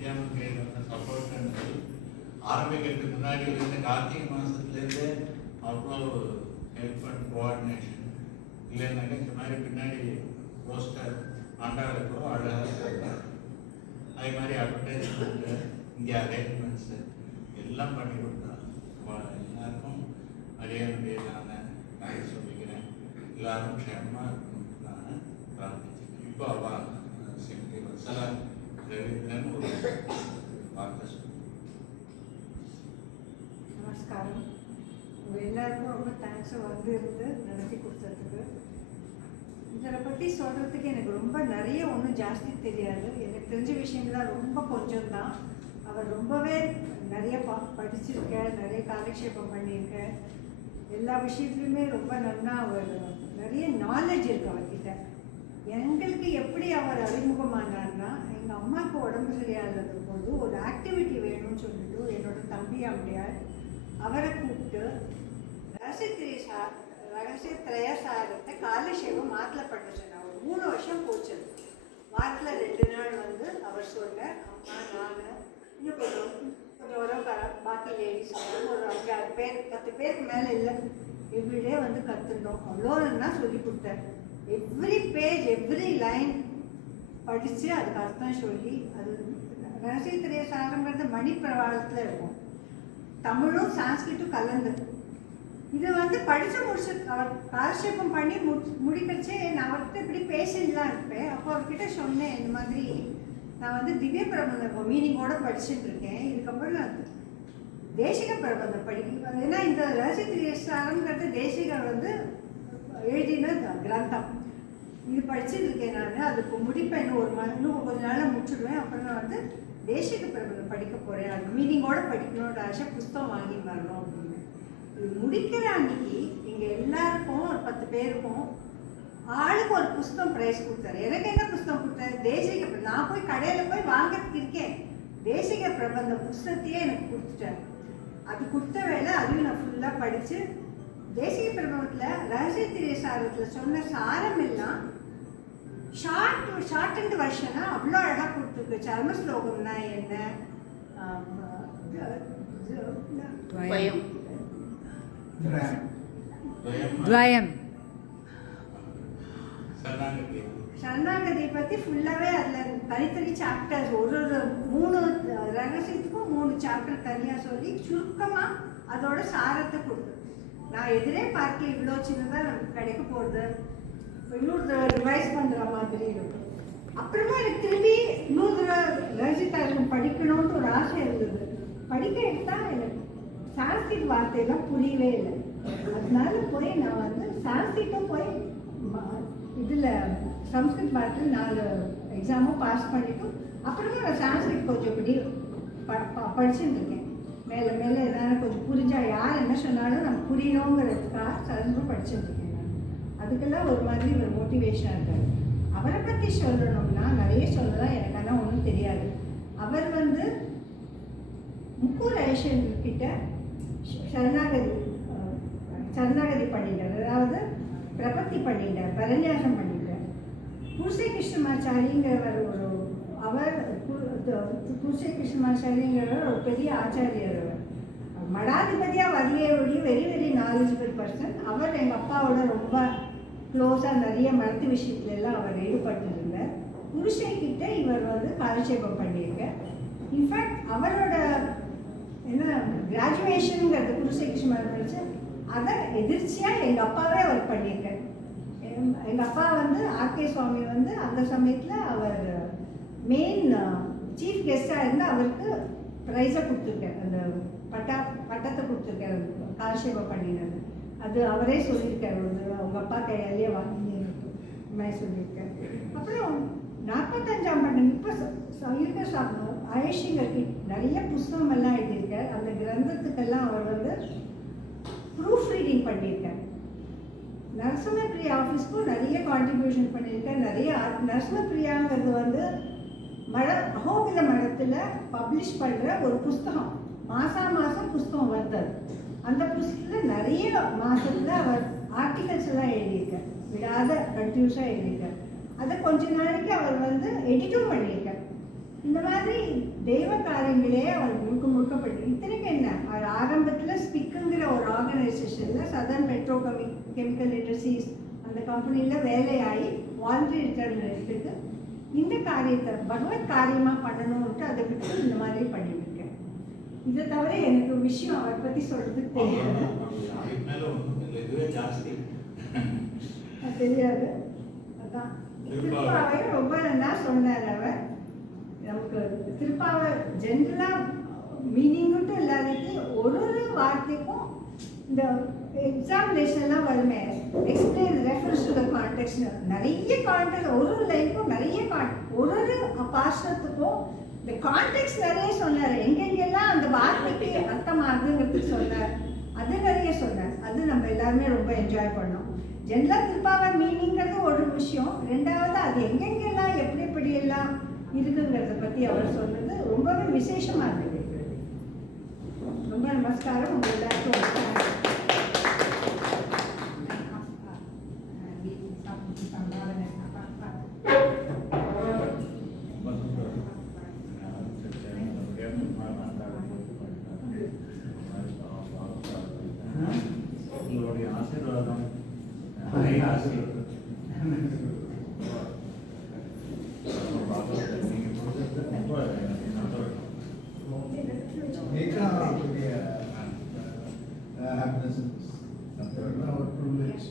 வித்யாமந்திரியோட support இருந்தது. ஆரம்பிக்கிறதுக்கு முன்னாடி இருந்து கார்த்திகை மாதத்துலேருந்து அவ்வளோ ஹெல்ப் அண்ட் கோஆர்டினேஷன் இல்லைன்னாக்க இந்த மாதிரி பின்னாடி போஸ்டர் ஆண்டாளுக்கோ அழகாக அதே மாதிரி அட்வர்டைஸ்மெண்ட்டு இங்கே அரேஞ்ச்மெண்ட்ஸு எல்லாம் பண்ணி கொடுத்தாங்க. எல்லாருக்கும் அரியனுடைய நான் சொல்லிக்கிறேன். எல்லாரும் க்ஷேமமாக இருக்கணும்னு நான் பிரார்த்திக்கிறேன். இப்போ அவள் சிந்தி வசலா ரவீந்திரன் ஒரு வார்த்தை சொல்லி. நமஸ்காரம். உங்கள் எல்லாருக்கும் ரொம்ப தேங்க்ஸ் வந்து இருந்து நடத்தி கொடுத்ததுக்கு. இதில் பற்றி சொல்கிறதுக்கு எனக்கு ரொம்ப நிறைய ஒன்றும் ஜாஸ்தி தெரியாது. எனக்கு தெரிஞ்ச விஷயங்கள்லாம் ரொம்ப கொஞ்சம் தான். அவர் ரொம்பவே நிறைய படிச்சிருக்கேன், நிறைய காலக்ஷேபம் பண்ணியிருக்கேன். எல்லா விஷயத்துலையுமே ரொம்ப நல்லா அவர் நிறைய நாலேஜ் இருக்குது அவர்கிட்ட. எங்களுக்கு எப்படி அவர் அறிமுகமானார்னா, எங்கள் அம்மாவுக்கு உடம்பு சரியாத போது ஒரு ஆக்டிவிட்டி வேணும்னு சொல்லிட்டு என்னோட தம்பி அம்மையார் அவரை கூப்பிட்டு ரகசியத்திரயசாரத்தை காலக்ஷேபம் மாட்டில் பண்ண சொன்னார். ஒரு 3 வருஷம் போச்சு. வாரத்தில் 2 நாள் வந்து அவர் சொன்னார். அம்மா நான் இன்னும் கொஞ்சம் வரும் பாக்கி லேடிஸ் ஒரு 5-6 பேர் 10 பேருக்கு மேலே இல்லை எவ்ரிடே வந்து கற்றுட்டோம். அவ்வளோன்னா சொல்லி கொடுத்தார். எவ்ரி பேஜ் எவ்ரி லைன் படித்து அதுக்கு அர்த்தம் சொல்லி, அது ரகசியத்திரயசாரங்கிறது மணிப்பிரவாளத்தில் இருக்கும். தமிழும் சான்ஸ்கிரிட்டும் கலந்து இது வந்து படித்து முடிச்சு அவர் காலக்ஷேபம் பண்ணி முடிக்கிறச்சே நான் அவர்கிட்ட இப்படி பேசிட்டுலாம் இருப்பேன். அப்போ அவர்கிட்ட சொன்னேன், இந்த மாதிரி நான் வந்து திவ்ய பிரபந்தம் மீனிங்கோடு படிச்சுட்டு இருக்கேன். இதுக்கப்புறம் நான் தேசிக பிரபந்தம் படிக்க, ஏன்னா இந்த ரகசியத்திரயசாரங்கிறது தேசிகர் வந்து எழுதின கிரந்தம். இது படிச்சுட்டு இருக்கேன் நான். அதுக்கு முடிப்பேன். இன்னும் கொஞ்ச நாளில் முடிச்சுடுவேன். அப்புறம் நான் வந்து தேசிக பிரபந்தம் படிக்க போகிறேன். அது மீனிங்கோடு படிக்கணுன்ற ஆசை, புஸ்தகம் வாங்கி வரணும் அப்படின்னு. இது முடிக்கிற அன்னைக்கு எங்கள் எல்லாருக்கும் ஒரு 10 பேருக்கும் ஆளுக்கு ஒரு புஸ்தகம் ப்ரைஸ் கொடுத்தாரு. எனக்கு என்ன புஸ்தகம் கொடுத்தாரு? தேசிக. நான் போய் கடையில் போய் வாங்கிறதுக்கு இருக்கேன். தேசிக பிரபந்த புஸ்தகத்தையே எனக்கு கொடுத்துட்டார். அது கொடுத்த வேலை அதையும் நான் ஃபுல்லாக படித்து தேசிக பிரபந்தத்தில் ரகசியத்திரயசாரத்தில் சொன்ன சாரம் எல்லாம் ஷார்ட் வருஷனாக அவ்வளோ அழகாக கொடுத்துருக்கு. சர்ம ஸ்லோகம்னா என்ன, துவயம் சரணாகதி பற்றி ஃபுல்லாகவே அதில் தனித்தனி சாப்டர்ஸ், ஒரு 3 ரகசியத்துக்கும் 3 சாப்டர் தனியாக சொல்லி சுருக்கமாக அதோட சாரத்தை கொடுத்து, நான் எதிரே பார்க்கல இவ்வளோ சின்னதாக நமக்கு கிடைக்க போகிறது, இன்னொரு ரிவைஸ் பண்ணுற மாதிரி இருக்கும். அப்புறமா எனக்கு திரும்பி இன்னொரு ரகசியத்தாரகம் படிக்கணும்னு ஒரு ஆசை இருந்தது. படிக்க எடுத்தால் எனக்கு சான்ஸ்கிரிட் வார்த்தையெல்லாம் புரியவே இல்லை. அதனால போய் நான் வந்து சான்ஸ்கிரிட்டும் போய் இதில் சம்ஸ்கிருத் பாரத்தில் 4 எக்ஸாமும் பாஸ் பண்ணிவிட்டு அப்புறமா நான் சான்ஸ்கிரிட் கொஞ்சம் இப்படி படிச்சுட்டு இருக்கேன். மேலே மேலே எதாவது கொஞ்சம் புரிஞ்சால் யார் என்ன சொன்னாலும் நம்ம புரியணுங்கிறதுக்காக சரஸ்வரம் படிச்சுட்டு இருக்கேன் நான். அதுக்கெல்லாம் ஒரு மாதிரி ஒரு மோட்டிவேஷனாக இருக்காது. அவரை பற்றி சொல்லணும்னா நிறைய சொல்லலாம், எனக்கு ஆனால் ஒன்றும் தெரியாது. அவர் வந்து முக்கூர் ஐஷன்கிட்ட சரணாகதி பண்ணிட்டார், அதாவது பிரபத்தி பண்ணிட்டார், பரநியாசம் பண்ணிட்டார். பூசை கிருஷ்ணமாச்சாரிங்கிறவர் அவர் பூசை கிருஷ்ணமாச்சாரிங்கிறவர் ஒரு பெரிய ஆச்சாரியர். மடாதிபதியாக வரலையே ஒழிய வெரி வெரி நாலேஜபிள் பர்சன். அவர் எங்கள் அப்பாவோட ரொம்ப க்ளோஸாக நிறைய மருத்துவ விஷயத்துலலாம் அவர் ஈடுபட்டிருந்தார். புருஷன்கிட்ட இவர் வந்து காலக்ஷேபம் பண்ணியிருக்கார். இன்ஃபேக்ட் அவரோட என்ன கிராஜுவேஷனுங்கிறது புருஷ கிருஷ்ணமாச்சாரி படித்து அதை எதிர்ச்சியாக எங்கள் அப்பாவே அவர் பண்ணியிருக்கார். எங்கள் அப்பா வந்து ஆர்கே சுவாமி வந்து அந்த சமயத்தில் அவர் மெயின் சீஃப் கெஸ்டாக இருந்து அவருக்கு ப்ரைஸை கொடுத்துருக்கார், அந்த பட்டத்தை கொடுத்துருக்கார் காலக்ஷேபம் பண்ணினது. அது அவரே சொல்லியிருக்கார், அவங்க அப்பா கையாலேயே வாங்கி மாதிரி சொல்லியிருக்கார். அப்புறம் 45ஆம் பட்டம் இப்போ இருக்க ஆயுஷிங்கருக்கு நிறைய புஸ்தகம் எல்லாம் எழுதியிருக்கார். அந்த கிரந்தத்துக்கெல்லாம் அவர் வந்து ப்ரூஃப் ரீடிங் பண்ணியிருக்கார். நரசிம்மப்பிரியா ஆஃபீஸ்க்கும் நிறைய கான்ட்ரிபியூஷன் பண்ணியிருக்கார். நிறைய நரசிம்மப்பிரியாங்கிறது வந்து அகோபில மடத்தில் பப்ளிஷ் பண்ணுற ஒரு புஸ்தகம். மாதம் புஸ்தகம் வந்தது. அந்த புஸ்தகத்தில் நிறைய மாதத்தில் அவர் ஆர்டிகல்ஸ் எல்லாம் எழுதியிருக்கார், விடாத கண்டினியூஸாக எழுதியிருக்கார். அதை கொஞ்ச நாளைக்கு அவர் வந்து எடிட்டும் பண்ணியிருக்கார். இந்த மாதிரி தெய்வ காரியங்களே அவர் முழுக்க முழுக்கப்பட்டு இத்தனைக்கு என்ன அவர் ஆரம்பத்தில் ஸ்பிக்குங்கிற ஒரு ஆர்கனைசேஷனில் சதர்ன் பெட்ரோ கெமிக்கல் இண்டஸ்ட்ரீஸ் அந்த கம்பெனியில் வேலையாகி வாலண்டரி ரிட்டர்ன் எடுத்துட்டு இந்த காரியத்தை பகவத் காரியமாக பண்ணணும்ட்டு அதை விட்டு இந்த மாதிரி பண்ணிட்டு இருக்கேன். இதை தவிர எனக்கு விஷயம் அவரை பற்றி சொல்கிறதுக்கு தெரியாது. அதுக்கு மேலே ஒன்றும் இல்லை, இதுவே ஜாஸ்தி தெரியாது. அதான் திருப்பாவை ரொம்ப நல்லா சொன்னார் அவர். நமக்கு திருப்பாவை ஜென்ரலாக மீனிங்கும் இல்லாதது ஒரு ஒரு வார்த்தைக்கும் இந்த எக்ஸாமினேஷன்லாம் வருமே explain reference to the contact நிறைய கான்டெக்ட் ஒரு ஒரு லைனுக்கும் நிறைய ஒரு ஒரு பாஷத்துக்கும் இந்த கான்டெக்ட் நிறைய சொன்னார். எங்கெங்கெல்லாம் அந்த வார்த்தைக்கு அர்த்தமாகுதுங்கிறதுக்கு சொன்னார். அது நிறைய சொன்னார். அது நம்ம எல்லாருமே ரொம்ப என்ஜாய் பண்ணோம். ஜென்ரலாக திருப்பாவை மீனிங்கிறது ஒரு விஷயம், ரெண்டாவது அது எங்கெங்கெல்லாம் எப்படி எப்படியெல்லாம் இருக்குங்கிறத பற்றி அவர் சொன்னது ரொம்பவே விசேஷமாக இருந்தது. ரொம்ப நமஸ்காரம் உங்கள் எல்லாருக்கும். உங்களுடைய ஆசீர்வாதம் ஆசீர்வாதம் happiness and our privilege.